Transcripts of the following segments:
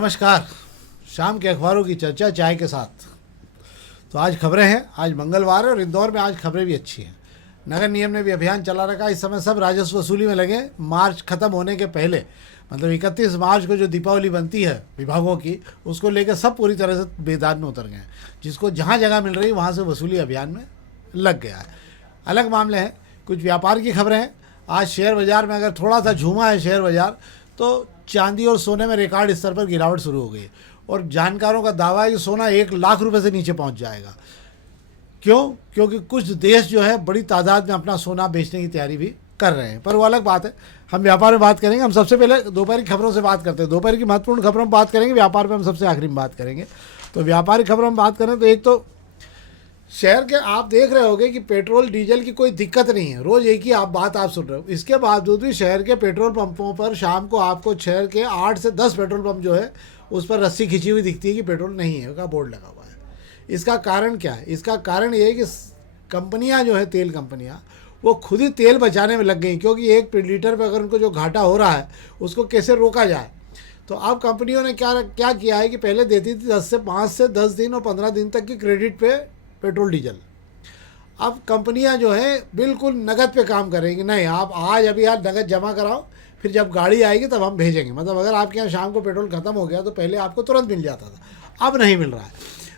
नमस्कार। शाम के अखबारों की चर्चा चाय के साथ। तो आज खबरें हैं, आज मंगलवार है और इंदौर में आज खबरें भी अच्छी हैं। नगर निगम ने भी अभियान चला रखा। इस समय सब राजस्व वसूली में लगे। मार्च खत्म होने के पहले मतलब 31 मार्च को जो दीपावली बनती है विभागों की, उसको लेकर सब पूरी तरह से मैदान में उतर गए हैं। जिसको जहाँ जगह मिल रही वहाँ से वसूली अभियान में लग गया है। अलग मामले हैं, कुछ व्यापार की खबरें हैं। आज शेयर बाजार में अगर थोड़ा सा झूमा है शेयर बाजार, तो चांदी और सोने में रिकॉर्ड स्तर पर गिरावट शुरू हो गई और जानकारों का दावा है कि सोना 1 लाख रुपए से नीचे पहुंच जाएगा। क्यों? क्योंकि कुछ देश जो है बड़ी तादाद में अपना सोना बेचने की तैयारी भी कर रहे हैं, पर वो अलग बात है। हम व्यापार में बात करेंगे। हम सबसे पहले दोपहर की खबरों से बात करते हैं। दोपहर की महत्वपूर्ण खबरों में बात करेंगे, व्यापार में हम सबसे आखिरी में बात करेंगे। तो व्यापारिक खबरों में बात करें तो एक तो शहर के आप देख रहे होंगे कि पेट्रोल डीजल की कोई दिक्कत नहीं है, रोज़ एक ही बात आप सुन रहे हो। इसके बावजूद भी शहर के पेट्रोल पंपों पर शाम को आपको शहर के 8 से 10 पेट्रोल पंप जो है उस पर रस्सी खिंची हुई दिखती है कि पेट्रोल नहीं है का बोर्ड लगा हुआ है। इसका कारण क्या है? इसका कारण ये है कि कंपनियां जो है, तेल कंपनियां, वो खुद ही तेल बचाने में लग गई, क्योंकि 1 लीटर पर अगर उनको जो घाटा हो रहा है उसको कैसे रोका जाए। तो अब कंपनियों ने क्या किया है कि पहले देती थी 5 से 10 दिन और 15 दिन तक की क्रेडिट पे पेट्रोल डीजल। अब कंपनियां जो है बिल्कुल नगद पे काम करेंगी। नहीं, आप अभी नगद जमा कराओ, फिर जब गाड़ी आएगी तब हम भेजेंगे। मतलब अगर आपके यहाँ शाम को पेट्रोल ख़त्म हो गया तो पहले आपको तुरंत मिल जाता था, अब नहीं मिल रहा है।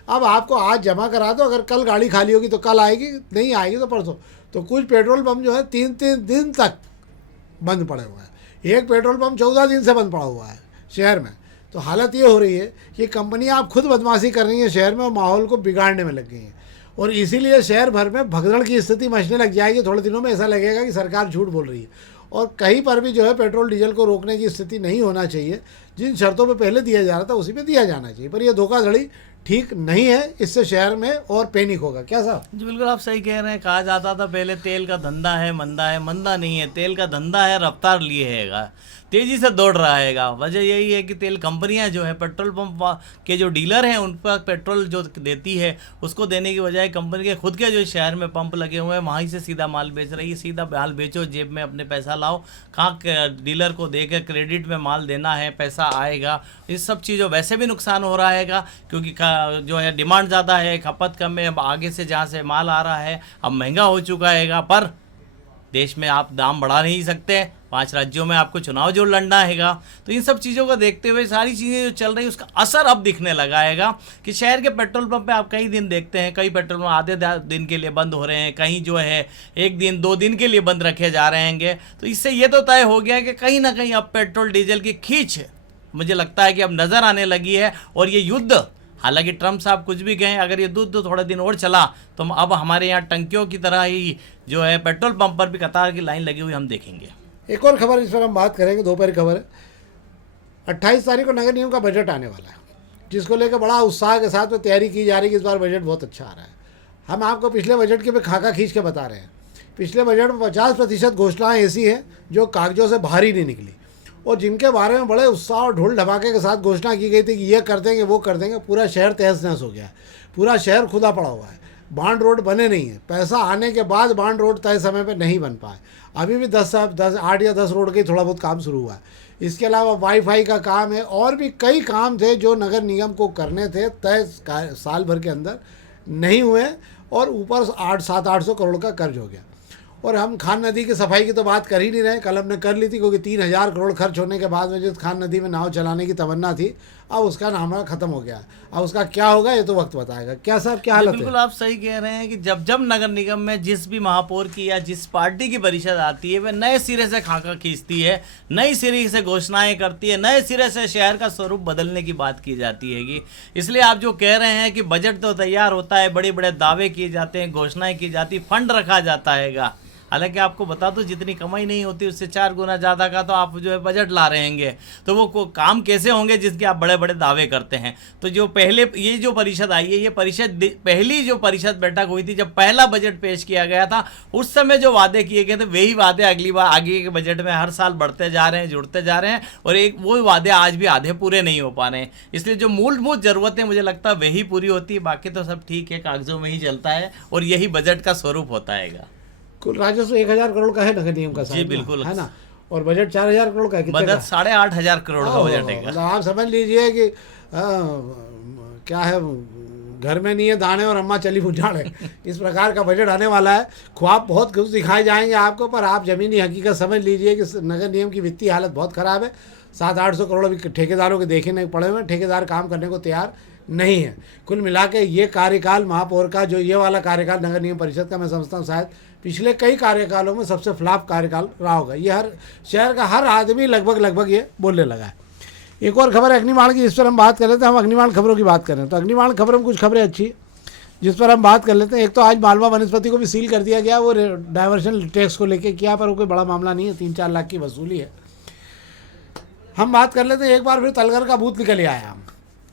अब आपको आज जमा करा दो, अगर कल गाड़ी खाली होगी तो कल आएगी, नहीं आएगी तो परसों। तो कुछ पेट्रोल पंप जो है 3-3 दिन तक बंद पड़े हुए हैं। एक पेट्रोल पंप 14 दिन से बंद पड़ा हुआ है शहर में। तो हालत ये हो रही है कि कंपनियां आप खुद बदमाशी कर रही हैं शहर में और माहौल को बिगाड़ने में लग गई हैं, और इसीलिए शहर भर में भगदड़ की स्थिति मचने लग जाएगी। थोड़े दिनों में ऐसा लगेगा कि सरकार झूठ बोल रही है, और कहीं पर भी जो है पेट्रोल डीजल को रोकने की स्थिति नहीं होना चाहिए। जिन शर्तों पे पहले दिया जा रहा था उसी पे दिया जाना चाहिए, पर यह धोखाधड़ी ठीक नहीं है। इससे शहर में और पैनिक होगा। क्या साहब? जी बिल्कुल, आप सही कह रहे हैं। कहा जाता था पहले तेल का धंधा है, मंदा नहीं है। तेल का धंधा है, रफ्तार लिए हैगा, तेजी से दौड़ रहा हैगा। वजह यही है कि तेल कंपनियां जो है पेट्रोल पंप के जो डीलर हैं उन पर पेट्रोल जो देती है उसको देने की बजाय कंपनी के खुद के जो शहर में पंप लगे हुए हैं वहीं से सीधा माल बेच रही है। सीधा माल बेचो, जेब में अपने पैसा लाओ। कहाँ डीलर को देकर क्रेडिट में माल देना है, पैसा आएगा। इस सब चीज़ों वैसे भी नुकसान हो रहा हैगा, क्योंकि जो है डिमांड ज़्यादा है, खपत कम है। अब आगे से जहाँ से माल आ रहा है अब महंगा हो चुका हैगा, पर देश में आप दाम बढ़ा नहीं सकते। 5 राज्यों में आपको चुनाव जो लड़ना हैगा। तो इन सब चीज़ों को देखते हुए सारी चीज़ें जो चल रही उसका असर अब दिखने लगा हैगा कि शहर के पेट्रोल पंप पे आप कई दिन देखते हैं, कई पेट्रोल पंप आधे दिन के लिए बंद हो रहे हैं, कहीं जो है 1 दिन 2 दिन के लिए बंद रखे जा रहे हैं। तो इससे ये तो तय हो गया है कि कहीं ना कहीं अब पेट्रोल डीजल की खींच मुझे लगता है कि अब नज़र आने लगी है। और ये युद्ध, हालांकि ट्रम्प साहब कुछ भी कहें, अगर ये युद्ध थोड़ा दिन और चला तो अब हमारे यहाँ टंकियों की तरह ही जो है पेट्रोल पंप पर भी कतार की लाइन लगी हुई हम देखेंगे। एक और खबर इस पर हम बात करेंगे, दोपहर की खबर है। 28 तारीख को नगर निगम का बजट आने वाला है, जिसको लेकर बड़ा उत्साह के साथ में तैयारी की जा रही है कि इस बार बजट बहुत अच्छा आ रहा है। हम आपको पिछले बजट के पे खाका खींच के बता रहे हैं। पिछले बजट में 50% घोषणाएँ ऐसी हैं जो कागजों से बाहर ही नहीं निकली, और जिनके बारे में बड़े उत्साह और ढोल ढमाके के साथ घोषणा की गई थी कि ये कर देंगे, वो कर देंगे। पूरा शहर तहस नहस हो गया है, पूरा शहर खुदा पड़ा हुआ है। बांड रोड बने नहीं है, पैसा आने के बाद बांड रोड तय समय पे नहीं बन पाए। अभी भी 8 या 10 रोड के थोड़ा बहुत काम शुरू हुआ है। इसके अलावा वाईफाई का काम है, और भी कई काम थे जो नगर निगम को करने थे, तय साल भर के अंदर नहीं हुए, और ऊपर 700-800 करोड़ का कर्ज हो गया। और हम खान नदी की सफाई की तो बात कर ही नहीं रहे। कल हमने कर ली थी, क्योंकि 3000 करोड़ खर्च होने के बाद में जो खान नदी में नाव चलाने की तमन्ना थी, अब उसका नाम खत्म हो गया। अब उसका क्या होगा ये तो वक्त बताएगा। क्या साहब, क्या हालत है? बिल्कुल आप सही कह रहे हैं कि जब नगर निगम में जिस भी महापौर की या जिस पार्टी की परिषद आती है वह नए सिरे से खाका खींचती है, नई सिरे से घोषणाएं करती है, नए सिरे से शहर का स्वरूप बदलने की बात की जाती है। इसलिए आप जो कह रहे हैं कि बजट तो तैयार होता है, बड़े बड़े दावे किए जाते हैं, घोषणाएं की जाती, फंड रखा जाता हैगा। हालांकि आपको बता दो जितनी कमाई नहीं होती उससे 4 गुना ज़्यादा का तो आप जो है बजट ला रहे हैं, तो वो काम कैसे होंगे जिसके आप बड़े बड़े दावे करते हैं। तो जो पहले ये जो परिषद आई है, ये परिषद पहली जो परिषद बैठक हुई थी जब पहला बजट पेश किया गया था, उस समय जो वादे किए गए थे वही वादे अगली बार आगे के बजट में हर साल बढ़ते जा रहे हैं, जुड़ते जा रहे हैं, और वो वादे आज भी आधे पूरे नहीं हो पा रहे हैं। इसलिए जो मूलभूत ज़रूरतें मुझे लगता है वही पूरी होती है, बाकी तो सब ठीक है, कागजों में ही चलता है, और यही बजट का स्वरूप होता है। कुल राजस्व 1000 करोड़ का है नगर निगम का, जी बिल्कुल है ना। और बजट 4,000 करोड़ का है, कितने का? बजट 8,500 करोड़ का बजट है। मतलब आप समझ लीजिए कि क्या है, घर में नहीं है दाने और अम्मा चली उजाड़े, इस प्रकार का बजट आने वाला है। ख्वाब बहुत कुछ दिखाए जाएंगे आपको, पर आप ज़मीनी हकीकत समझ लीजिए कि नगर निगम की वित्तीय हालत बहुत ख़राब है। 700-800 करोड़ अभी ठेकेदारों के देखे नहीं पड़े हुए, ठेकेदार काम करने को तैयार नहीं है। कुल मिला के ये कार्यकाल महापौर का, जो ये वाला कार्यकाल नगर निगम परिषद का, मैं समझता हूँ शायद पिछले कई कार्यकालों में सबसे फ्लॉप कार्यकाल रहा होगा। ये हर शहर का हर आदमी लगभग ये बोलने लगा है। एक और खबर है अग्निबाण की, जिस पर हम बात कर लेते हैं। हम अग्निबाण खबरों की बात करें तो अग्निबाण खबरों में कुछ खबरें अच्छी है जिस पर हम बात कर लेते हैं। एक तो आज मालवा वनस्पति को भी सील कर दिया गया, वो डाइवर्शन टैक्स को लेके किया, पर वो कोई बड़ा मामला नहीं है, 3-4 लाख की वसूली है। हम बात कर लेते हैं एक बार फिर तलगर का भूत निकल आया।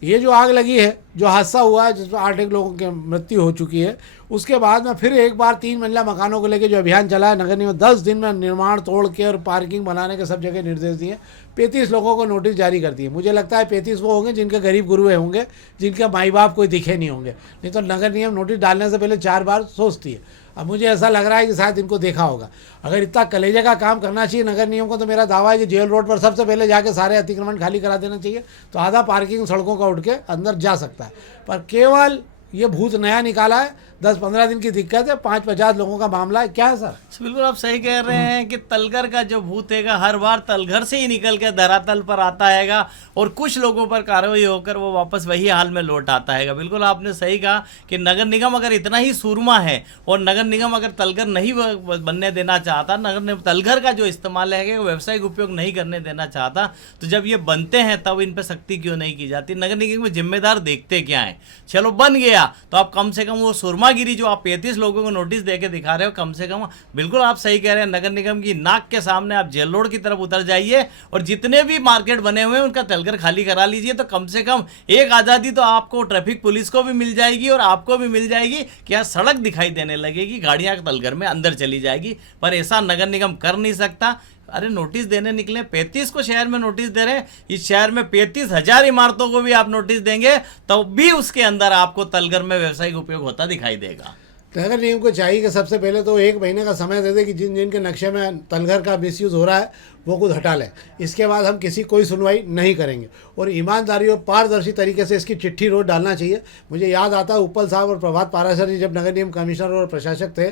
ये जो आग लगी है, जो हादसा हुआ है जिसमें 8 लोगों की मृत्यु हो चुकी है, उसके बाद में फिर एक बार 3 मंजिला मकानों को लेकर जो अभियान चला है नगर निगम, 10 दिन में निर्माण तोड़ के और पार्किंग बनाने के सब जगह निर्देश दिए। 35 लोगों को नोटिस जारी कर दिए। मुझे लगता है 35 वो होंगे जिनके गरीब गुरुए होंगे, जिनके माई बाप कोई दिखे नहीं होंगे, नहीं तो नगर निगम नोटिस डालने से पहले 4 बार सोचती है। अब मुझे ऐसा लग रहा है कि शायद इनको देखा होगा। अगर इतना कलेजे का काम करना चाहिए नगर निगम को, तो मेरा दावा है कि जेल रोड पर सबसे पहले जाके सारे अतिक्रमण खाली करा देना चाहिए, तो आधा पार्किंग सड़कों का उठ के अंदर जा सकता है। पर केवल ये भूत नया निकाला है, 10-15 दिन की दिक्कत है, 5-50 लोगों का मामला है। क्या है सर? बिल्कुल आप सही कह रहे हैं कि तलगर का जो भूत हैगा हर बार तलघर से ही निकल के धरातल पर आता हैगा और कुछ लोगों पर कार्रवाई होकर वो वापस वही हाल में लौट आता हैगा। बिल्कुल आपने सही कहा कि नगर निगम अगर इतना ही सूरमा है और नगर निगम अगर तलघर नहीं बनने देना चाहता, नगर निगम तलघर का जो इस्तेमाल है व्यावसायिक उपयोग नहीं करने देना चाहता, तो जब ये बनते हैं तब इन पर सख्ती क्यों नहीं की जाती? नगर निगम में जिम्मेदार देखते क्या है? चलो बन गया तो आप कम से कम वो सुरमागिरी जो आप 35 लोगों को नोटिस देके दिखा रहे हो, कम से कम बिल्कुल आप सही कह रहे हैं, नगर निगम की नाक के सामने आप जेल रोड की तरफ उतर जाइए और जितने भी मार्केट बने हुए हैं उनका तलगर खाली करा लीजिए, तो कम से कम एक आज़ादी तो आपको ट्रैफिक पुलिस को भी मिल जाएगी और आपको भी मिल जाएगी कि यहाँ सड़क दिखाई देने लगेगी, गाड़ियाँ तलगर में अंदर चली जाएगी। पर ऐसा नगर निगम कर नहीं सकता। अरे नोटिस देने निकले, 35 को शहर में नोटिस दे रहे हैं, इस शहर में 35,000 इमारतों को भी आप नोटिस देंगे तो भी उसके अंदर आपको तलगर में व्यावसायिक उपयोग होता दिखाई देगा। नगर निगम को चाहिए कि सबसे पहले तो 1 महीने का समय दे दे कि जिन जिनके नक्शे में तलघर का मिसयूज़ हो रहा है वो खुद हटा लें। इसके बाद हम कोई सुनवाई नहीं करेंगे और ईमानदारी और पारदर्शी तरीके से इसकी चिट्ठी रोज डालना चाहिए। मुझे याद आता है उपल साहब और प्रभात पाराशर जी जब नगर निगम कमिश्नर और प्रशासक थे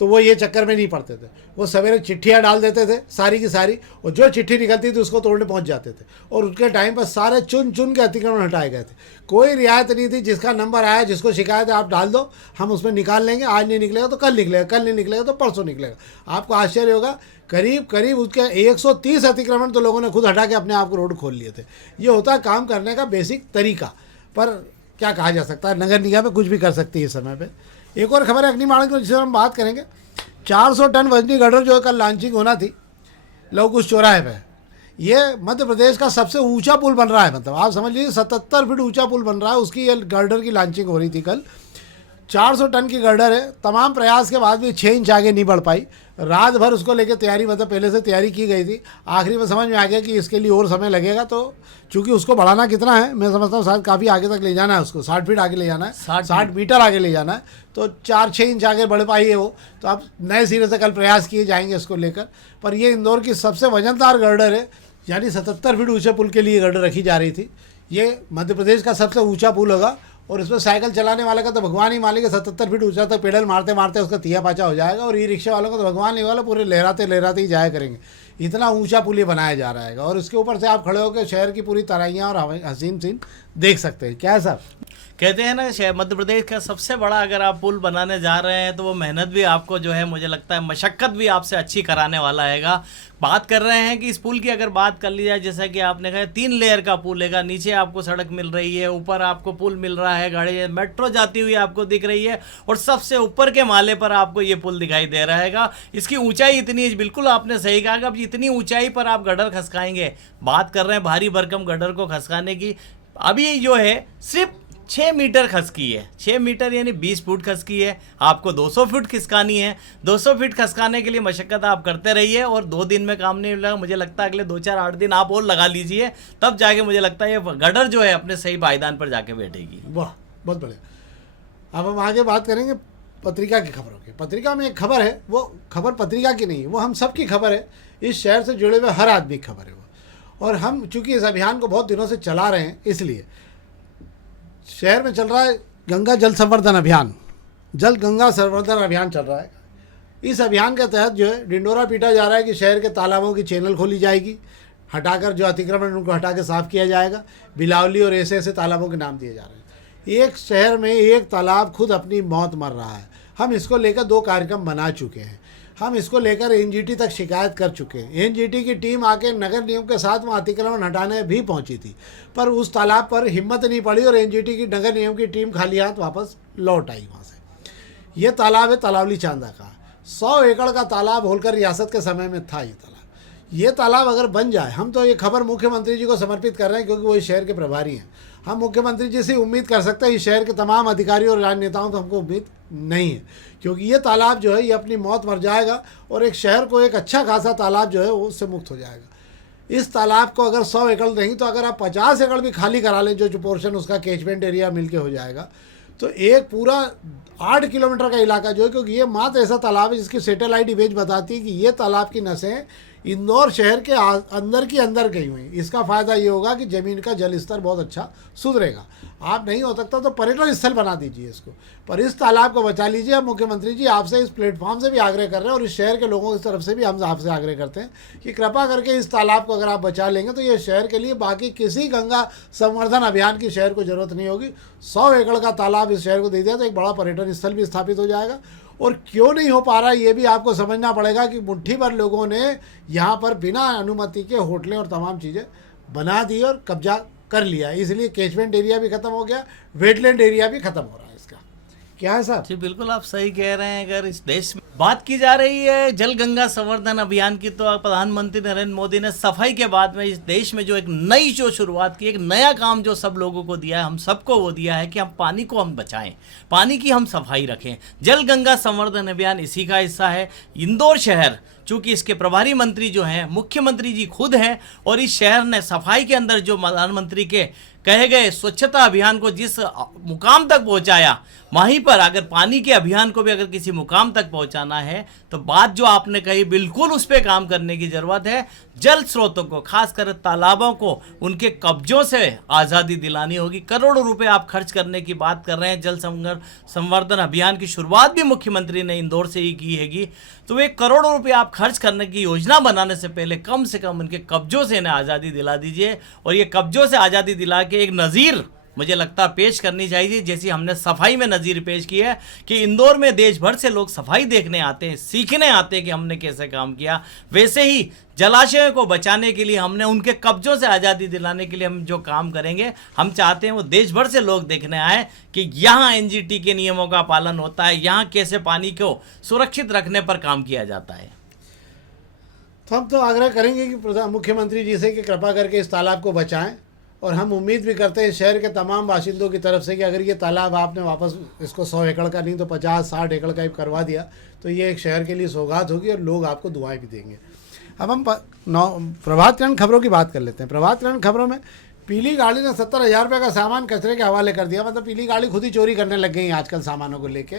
तो वो ये चक्कर में नहीं पड़ते थे, वो सवेरे चिट्ठियाँ डाल देते थे सारी की सारी, और जो चिट्ठी निकलती थी उसको तोड़ने पहुँच जाते थे और उनके टाइम पर सारे चुन चुन के अतिक्रमण हटाए गए थे। कोई रियायत नहीं थी, जिसका नंबर आया जिसको शिकायत है आप डाल दो, हम उसमें निकाल लेंगे, आज नहीं निकलेगा तो कल निकलेगा, कल नहीं निकलेगा तो परसों निकलेगा। आपको आश्चर्य होगा, करीब उसके 130 अतिक्रमण तो लोगों ने खुद हटा के अपने आप को रोड खोल लिए थे। ये होता है काम करने का बेसिक तरीका, पर क्या कहा जा सकता है, नगर निगम में कुछ भी कर सकती है इस समय पे। एक और खबर है अग्निबाण की जिससे हम बात करेंगे। 400 टन वजनी गडर जो कल लॉन्चिंग होना थी लवकुश चौराहे पे, ये मध्य प्रदेश का सबसे ऊंचा पुल बन रहा है। मतलब आप समझ लीजिए 77 फीट ऊंचा पुल बन रहा है, उसकी ये गर्डर की लॉन्चिंग हो रही थी कल। 400 टन की गर्डर है, तमाम प्रयास के बाद भी 6 इंच आगे नहीं बढ़ पाई। रात भर उसको लेकर तैयारी, मतलब पहले से तैयारी की गई थी, आखिरी में समझ में आ गया कि इसके लिए और समय लगेगा। तो चूंकि उसको बढ़ाना कितना है, मैं समझता हूँ शायद काफ़ी आगे तक ले जाना है, उसको 60 फीट आगे ले जाना है, 60 मीटर आगे ले जाना है, तो 4-6 इंच आगे बढ़ पाई है वो। तो अब नए सिरे से कल प्रयास किए जाएंगे इसको लेकर। पर ये इंदौर की सबसे वजनदार गर्डर है, यानी 77 फीट ऊँचे पुल के लिए गर्डर रखी जा रही थी। ये मध्य प्रदेश का सबसे ऊँचा पुल होगा और इसमें साइकिल चलाने वाले का तो भगवान ही मालिक है, 77 फीट ऊंचा तक पेडल मारते मारते उसका तिया पाचा हो जाएगा, और ई रिक्शा वालों को तो भगवान नहीं वाला, पूरे लहराते लहराते ही जाया करेंगे। इतना ऊंचा पुल ये बनाया जा रहा है और इसके ऊपर से आप खड़े होकर शहर की पूरी तराइयाँ और हसीन सीन देख सकते हैं। क्या है सर? कहते हैं ना शहर मध्य प्रदेश का सबसे बड़ा अगर आप पुल बनाने जा रहे हैं तो वो मेहनत भी आपको जो है मुझे लगता है मशक्क़त भी आपसे अच्छी कराने वाला हैगा। बात कर रहे हैं कि इस पुल की अगर बात कर ली जाए, जैसा कि आपने कहा 3 लेयर का पुल हैगा, नीचे आपको सड़क मिल रही है, ऊपर आपको पुल मिल रहा है, गाड़ी मेट्रो जाती हुई आपको दिख रही है और सबसे ऊपर के माले पर आपको ये पुल दिखाई दे रहा हैगा। इसकी ऊंचाई इतनी है, बिल्कुल आपने सही कहा कि अब इतनी ऊंचाई पर आप गडर खसकाएंगे। बात कर रहे हैं भारी भरकम गडर को खसकाने की, अभी जो है सिर्फ 6 मीटर खसकी है, 6 मीटर यानी 20 फुट खसकी है। आपको 200 फुट खिसकानी है, 200 फीट खसकाने के लिए मशक्कत आप करते रहिए और 2 दिन में काम नहीं मिलेगा। मुझे लगता है अगले 2-4-8 दिन आप और लगा लीजिए, तब जाके मुझे लगता है ये गडर जो है अपने सही पायदान पर जाके बैठेगी। वाह, बहुत बढ़िया। अब हम आगे बात करेंगे पत्रिका की खबरों की। पत्रिका में एक खबर है, वो खबर पत्रिका की नहीं है, वो हम सब की खबर है, इस शहर से जुड़े हुए हर आदमी की खबर है वो। और हम चूंकि इस अभियान को बहुत दिनों से चला रहे हैं, इसलिए शहर में चल रहा है गंगा जल संवर्धन अभियान, जल गंगा संवर्धन अभियान चल रहा है। इस अभियान के तहत जो है डिंडोरा पीटा जा रहा है कि शहर के तालाबों की चैनल खोली जाएगी, हटाकर जो अतिक्रमण उनको हटा के साफ़ किया जाएगा। बिलावली और ऐसे ऐसे तालाबों के नाम दिए जा रहे हैं। एक शहर में एक तालाब खुद अपनी मौत मर रहा है। हम इसको लेकर 2 कार्यक्रम बना चुके हैं। हम इसको लेकर एनजीटी तक शिकायत कर चुके हैं। एनजीटी की टीम आके नगर निगम के साथ वहाँ अतिक्रमण हटाने भी पहुँची थी, पर उस तालाब पर हिम्मत नहीं पड़ी और एनजीटी की नगर निगम की टीम खाली हाथ वापस लौट आई वहाँ से। ये तालाब है तालावली चांदा का, 100 एकड़ का तालाब होलकर रियासत के समय में था। ये तालाब अगर बन जाए, हम तो ये खबर मुख्यमंत्री जी को समर्पित कर रहे हैं क्योंकि वो इस शहर के प्रभारी हैं। हम मुख्यमंत्री जी से उम्मीद कर सकते हैं, इस शहर के तमाम अधिकारियों और राजनेताओं को हमको उम्मीद नहीं है, क्योंकि ये तालाब जो है ये अपनी मौत मर जाएगा और एक शहर को एक अच्छा खासा तालाब जो है वो उससे मुक्त हो जाएगा। इस तालाब को अगर 100 एकड़ नहीं तो अगर आप 50 एकड़ भी खाली करा लें, जो पोर्शन उसका कैचमेंट एरिया मिलके हो जाएगा, तो एक पूरा 8 किलोमीटर का इलाका जो है, क्योंकि ये मात्र ऐसा तालाब है जिसकी सैटेलाइट इमेज बताती है कि ये तालाब की नसें इंदौर शहर के अंदर की अंदर गई हुई। इसका फ़ायदा ये होगा कि ज़मीन का जल स्तर बहुत अच्छा सुधरेगा। आप नहीं हो सकता तो पर्यटन स्थल बना दीजिए इसको, पर इस तालाब को बचा लीजिए। हम मुख्यमंत्री जी आपसे इस प्लेटफॉर्म से भी आग्रह कर रहे हैं और इस शहर के लोगों की तरफ से भी हम आपसे आग्रह करते हैं कि कृपा करके इस तालाब को अगर आप बचा लेंगे तो ये शहर के लिए बाकी किसी गंगा संवर्धन अभियान की शहर को ज़रूरत नहीं होगी। 100 एकड़ का तालाब इस शहर को दे दिया तो एक बड़ा पर्यटन स्थल भी स्थापित हो जाएगा। और क्यों नहीं हो पा रहा ये भी आपको समझना पड़ेगा कि मुट्ठी भर लोगों ने यहाँ पर बिना अनुमति के होटलें और तमाम चीज़ें बना दी और कब्जा कर लिया, इसलिए कैचमेंट एरिया भी ख़त्म हो गया, वेटलैंड एरिया भी ख़त्म हो रहा है। इसका क्या है साहब? जी बिल्कुल आप सही कह रहे हैं। अगर इस देश में बात की जा रही है जल गंगा संवर्धन अभियान की, तो प्रधानमंत्री नरेंद्र मोदी ने सफाई के बाद में इस देश में जो एक नई जो शुरुआत की, एक नया काम जो सब लोगों को दिया है, हम सबको वो दिया है कि हम पानी को हम बचाएं, पानी की हम सफाई रखें। जल गंगा संवर्धन अभियान इसी का हिस्सा है। इंदौर शहर चूंकि इसके प्रभारी मंत्री जो हैं मुख्यमंत्री जी खुद हैं, और इस शहर ने सफाई के अंदर जो प्रधानमंत्री के कहे गए स्वच्छता अभियान को जिस मुकाम तक पहुंचाया, वहीं पर अगर पानी के अभियान को भी अगर किसी मुकाम तक पहुंचाना है तो बात जो आपने कही बिल्कुल उस पर काम करने की ज़रूरत है। जल स्रोतों को, खासकर तालाबों को उनके कब्जों से आज़ादी दिलानी होगी। करोड़ों रुपए आप खर्च करने की बात कर रहे हैं। जल संवर्धन अभियान की शुरुआत भी मुख्यमंत्री ने इंदौर से ही की हैगी, तो एक करोड़ों रुपए आप खर्च करने की योजना बनाने से कम उनके कब्जों से इन्हें आज़ादी दिला दीजिए। और ये कब्जों से आज़ादी दिला के एक नज़ीर मुझे लगता है पेश करनी चाहिए, जैसी हमने सफाई में नज़ीर पेश की है कि इंदौर में देश भर से लोग सफाई देखने आते हैं, सीखने आते हैं कि हमने कैसे काम किया। वैसे ही जलाशयों को बचाने के लिए हमने उनके कब्जों से आज़ादी दिलाने के लिए हम जो काम करेंगे, हम चाहते हैं वो देश भर से लोग देखने आए कि यहाँ एनजीटी के नियमों का पालन होता है, यहाँ कैसे पानी को सुरक्षित रखने पर काम किया जाता है। तो हम तो आग्रह करेंगे कि मुख्यमंत्री जी से कि कृपा करके इस तालाब को बचाएं, और हम उम्मीद भी करते हैं शहर के तमाम बाशिंदों की तरफ से कि अगर ये तालाब आपने वापस इसको 100 एकड़ का नहीं तो 50-60 एकड़ का ही करवा दिया तो ये एक शहर के लिए सौगात होगी और लोग आपको दुआएं भी देंगे। अब हम प्रभात किरण खबरों की बात कर लेते हैं। प्रभात किरण खबरों में पीली गाड़ी ने 70,000 रुपये का सामान कचरे के हवाले कर दिया। मतलब पीली गाड़ी खुद ही चोरी करने लग गई आजकल सामानों को लेके।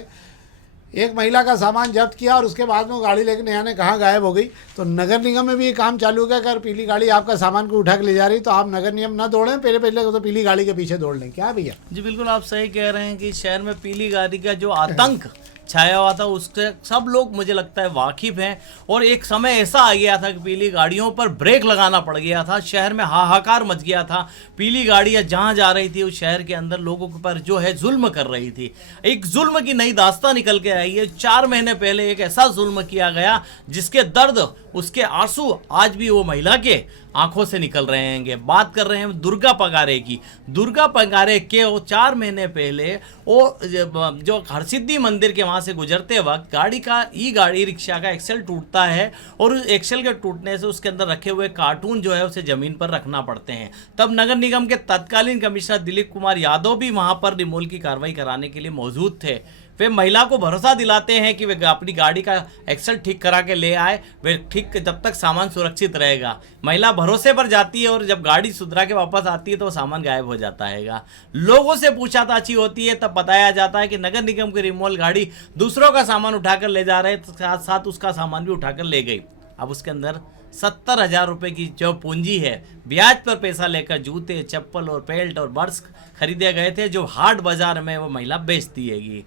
एक महिला का सामान जब्त किया और उसके बाद में वो गाड़ी लेकर न जाने कहाँ गायब हो गई। तो नगर निगम में भी ये काम चालू हो गया, अगर पीली गाड़ी आपका सामान को उठा के ले जा रही तो आप नगर निगम ना दौड़ें, पहले तो पीली गाड़ी के पीछे दौड़ लें। क्या भैया? जी बिल्कुल आप सही कह रहे हैं कि शहर में पीली गाड़ी का जो आतंक छाया हुआ था उससे सब लोग मुझे लगता है वाकिफ हैं। और एक समय ऐसा आ गया था कि पीली गाड़ियों पर ब्रेक लगाना पड़ गया था, शहर में हाहाकार मच गया था। पीली गाड़ियाँ जहाँ जा रही थी उस शहर के अंदर लोगों के पर जो है जुल्म कर रही थी। एक जुल्म की नई दास्तां निकल के आई है। 4 महीने पहले एक ऐसा जुल्म किया गया जिसके दर्द, उसके आंसू आज भी वो महिला के आंखों से निकल रहे हैं। बात कर रहे हैं दुर्गा पगारे की। दुर्गा पगारे के वो 4 महीने पहले वो जो हरसिद्धि मंदिर के वहाँ से गुजरते वक्त गाड़ी रिक्शा का एक्सेल टूटता है और उस एक्सेल के टूटने से उसके अंदर रखे हुए कार्टून जो है उसे ज़मीन पर रखना पड़ते हैं। तब नगर निगम के तत्कालीन कमिश्नर दिलीप कुमार यादव भी वहाँ पर रिमूवल की कार्रवाई कराने के लिए मौजूद थे। वे महिला को भरोसा दिलाते हैं कि वे अपनी गाड़ी का एक्सल ठीक करा के ले आए, वे ठीक जब तक सामान सुरक्षित रहेगा। महिला भरोसे पर जाती है और जब गाड़ी सुधरा के वापस आती है तो सामान गायब हो जाता है। लोगों से पूछताछ होती है, तब बताया जाता है कि नगर निगम की रिमोल गाड़ी दूसरों का सामान उठाकर ले जा रहे, साथ साथ उसका सामान भी उठाकर ले गई। अब उसके अंदर 70,000 रुपये की जो पूंजी है, ब्याज पर पैसा लेकर जूते, चप्पल और बेल्ट और पर्स खरीदे गए थे, जो हाट बाजार में वो महिला बेचती हैगी।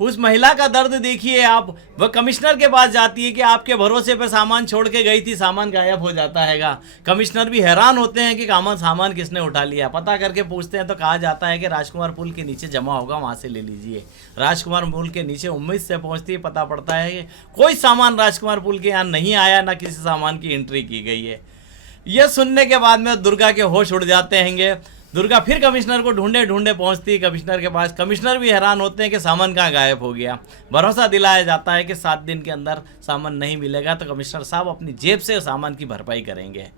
उस महिला का दर्द देखिए आप। वह कमिश्नर के पास जाती है कि आपके भरोसे पर सामान छोड़ के गई थी, सामान गायब हो जाता हैगा। कमिश्नर भी हैरान होते हैं कि सामान किसने उठा लिया। पता करके पूछते हैं तो कहा जाता है कि राजकुमार पुल के नीचे जमा होगा, वहाँ से ले लीजिए। राजकुमार पुल के नीचे उम्मीद से पहुँचती है, पता पड़ता है कि कोई सामान राजकुमार पुल के यहाँ नहीं आया, ना किसी सामान की एंट्री की गई है। यह सुनने के बाद में दुर्गा के होश उड़ जाते हैंगे। दुर्गा फिर कमिश्नर को ढूंढे ढूंढे पहुंचती है कमिश्नर के पास। कमिश्नर भी हैरान होते हैं कि सामान कहाँ गायब हो गया। भरोसा दिलाया जाता है कि 7 दिन के अंदर सामान नहीं मिलेगा तो कमिश्नर साहब अपनी जेब से सामान की भरपाई करेंगे।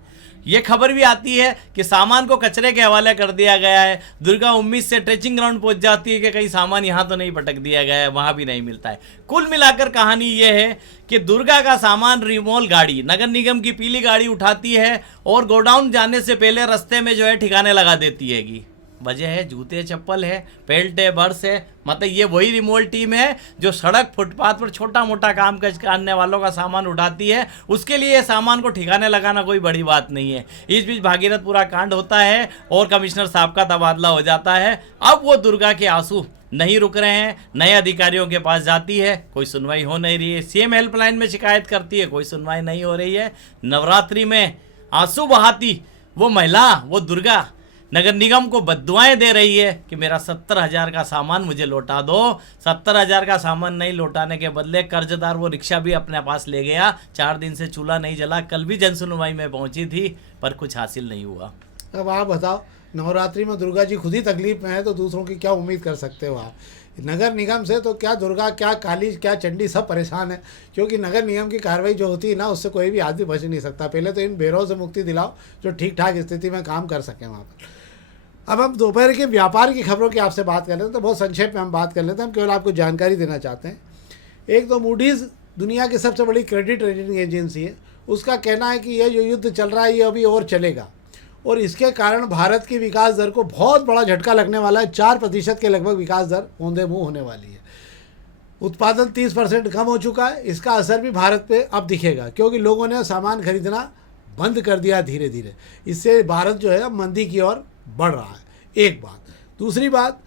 ये खबर भी आती है कि सामान को कचरे के हवाले कर दिया गया है। दुर्गा उम्मीद से ट्रेचिंग ग्राउंड पहुंच जाती है कि कहीं सामान यहाँ तो नहीं पटक दिया गया है, वहाँ भी नहीं मिलता है। कुल मिलाकर कहानी ये है कि दुर्गा का सामान रिमोल गाड़ी, नगर निगम की पीली गाड़ी उठाती है और गोडाउन जाने से पहले रास्ते में जो है ठिकाने लगा देती हैगी। वजह है जूते चप्पल है, बेल्ट है, बर्स है। मतलब ये वही रिमोल टीम है जो सड़क फुटपाथ पर छोटा मोटा काम करने वालों का सामान उठाती है। उसके लिए सामान को ठिकाने लगाना कोई बड़ी बात नहीं है। इस बीच भागीरथपुरा कांड होता है और कमिश्नर साहब का तबादला हो जाता है। अब वो दुर्गा के आंसू नहीं रुक रहे हैं, नए अधिकारियों के पास जाती है, कोई सुनवाई हो नहीं रही है। सीएम हेल्पलाइन में शिकायत करती है, कोई सुनवाई नहीं हो रही है। नवरात्रि में आंसू बहाती वो महिला, वो दुर्गा नगर निगम को बद्दुआएं दे रही है कि मेरा 70,000 का सामान मुझे लौटा दो। 70,000 का सामान नहीं लौटाने के बदले कर्जदार वो रिक्शा भी अपने पास ले गया। 4 दिन से चूल्हा नहीं जला। कल भी जनसुनवाई में पहुंची थी पर कुछ हासिल नहीं हुआ। अब आप बताओ, नवरात्रि में दुर्गा जी खुद ही तकलीफ में है तो दूसरों की क्या उम्मीद कर सकते हो आप। नगर निगम से तो क्या दुर्गा, क्या काली, क्या चंडी, सब परेशान है। क्योंकि नगर निगम की कार्रवाई जो होती है ना, उससे कोई भी आदमी बच नहीं सकता। पहले तो इन बेरों से मुक्ति दिलाओ जो ठीक ठाक स्थिति में काम कर सकें वहाँ पर। अब हम दोपहर के व्यापार की खबरों की आपसे बात कर लेते हैं, तो बहुत संक्षेप में हम बात कर लेते हैं। हम केवल आपको जानकारी देना चाहते हैं। एक तो मूडीज़ दुनिया की सबसे बड़ी क्रेडिट रेटिंग एजेंसी है, उसका कहना है कि यह जो युद्ध चल रहा है ये अभी और चलेगा और इसके कारण भारत की विकास दर को बहुत बड़ा झटका लगने वाला है। 4% के लगभग विकास दर औंधे मुँह होने वाली है। उत्पादन 30% कम हो चुका है। इसका असर भी भारत पे अब दिखेगा क्योंकि लोगों ने सामान खरीदना बंद कर दिया धीरे धीरे। इससे भारत जो है अब मंदी की ओर बढ़ रहा है। एक बात। दूसरी बात,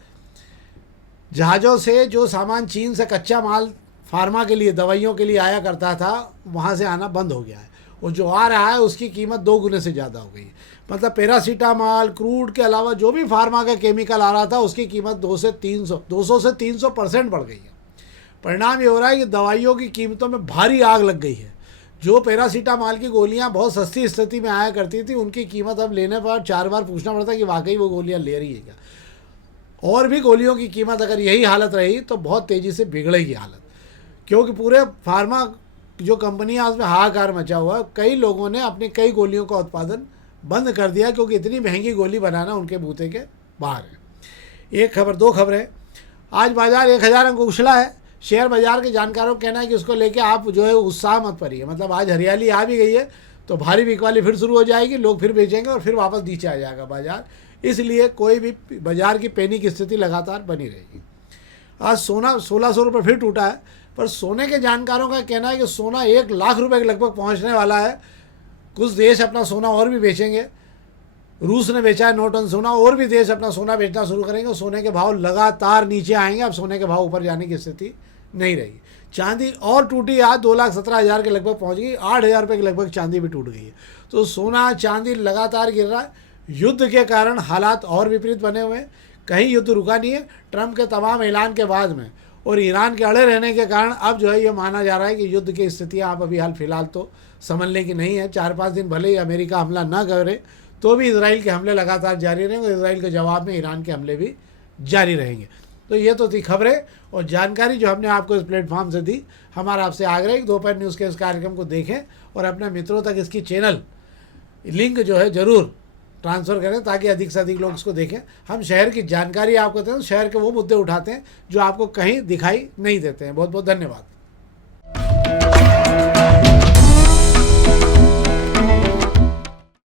जहाज़ों से जो सामान चीन से कच्चा माल फार्मा के लिए, दवाइयों के लिए आया करता था, वहाँ से आना बंद हो गया है और जो आ रहा है उसकी कीमत 2 गुने से ज़्यादा हो गई है। मतलब पैरासीटामॉल, क्रूड के अलावा जो भी फार्मा का केमिकल आ रहा था उसकी कीमत 200 से 300% बढ़ गई है। परिणाम ये हो रहा है कि दवाइयों की कीमतों में भारी आग लग गई है। जो पैरासीटामॉल की गोलियां बहुत सस्ती स्थिति में आया करती थी, उनकी कीमत अब लेने पर 4 बार पूछना पड़ता है कि वाकई वो गोलियां ले रही है क्या। और भी गोलियों की कीमत अगर यही हालत रही तो बहुत तेज़ी से बिगड़ेगी हालत, क्योंकि पूरे फार्मा जो कंपनियां उसमें हाहाकार मचा हुआ है। कई लोगों ने अपनी कई गोलियों का उत्पादन बंद कर दिया क्योंकि इतनी महंगी गोली बनाना उनके बूते के बाहर है। एक खबर, 2 खबरें। आज बाजार 1000 अंक उछला है। शेयर बाजार के जानकारों का कहना है कि उसको लेके आप जो है उत्साह मत परिए। मतलब आज हरियाली आ भी गई है तो भारी बिकवाली फिर शुरू हो जाएगी, लोग फिर बेचेंगे और फिर वापस नीचे आ जाएगा बाजार। इसलिए कोई भी बाजार की पैनिक की स्थिति लगातार बनी रहेगी। आज सोना 1600 रुपये फिर टूटा है, पर सोने के जानकारों का कहना है कि सोना 1 लाख रुपये के लगभग पहुँचने वाला है। कुछ देश अपना सोना और भी बेचेंगे। रूस ने बेचा है 9 टन सोना, और भी देश अपना सोना बेचना शुरू करेंगे। सोने के भाव लगातार नीचे आएंगे। अब सोने के भाव ऊपर जाने की स्थिति नहीं रहेगी। चांदी और टूटी, आज 2,17,000 के लगभग पहुंच गई। 8,000 रुपये के लगभग चांदी भी टूट गई है। तो सोना चांदी लगातार गिर रहा है। युद्ध के कारण हालात और विपरीत बने हुए हैं। कहीं युद्ध रुका नहीं है। ट्रंप के तमाम ऐलान के बाद में और ईरान के अड़े रहने के कारण अब जो है ये माना जा रहा है कि युद्ध की स्थितियाँ आप अभी हाल फिलहाल तो संभलने की नहीं है। 4-5 दिन भले ही अमेरिका हमला न करे तो भी इसराइल के हमले लगातार जारी रहेंगे। इसराइल के जवाब में ईरान के हमले भी जारी रहेंगे। तो ये तो थी खबरें और जानकारी जो हमने आपको इस प्लेटफॉर्म से दी। हमारा आपसे आग्रह है कि दोपहर न्यूज़ के इस कार्यक्रम को देखें और अपने मित्रों तक इसकी चैनल लिंक जो है ज़रूर ट्रांसफ़र करें ताकि अधिक से अधिक लोग इसको देखें। हम शहर की जानकारी आपको देते हैं, शहर के वो मुद्दे उठाते हैं जो आपको कहीं दिखाई नहीं देते हैं। बहुत बहुत धन्यवाद।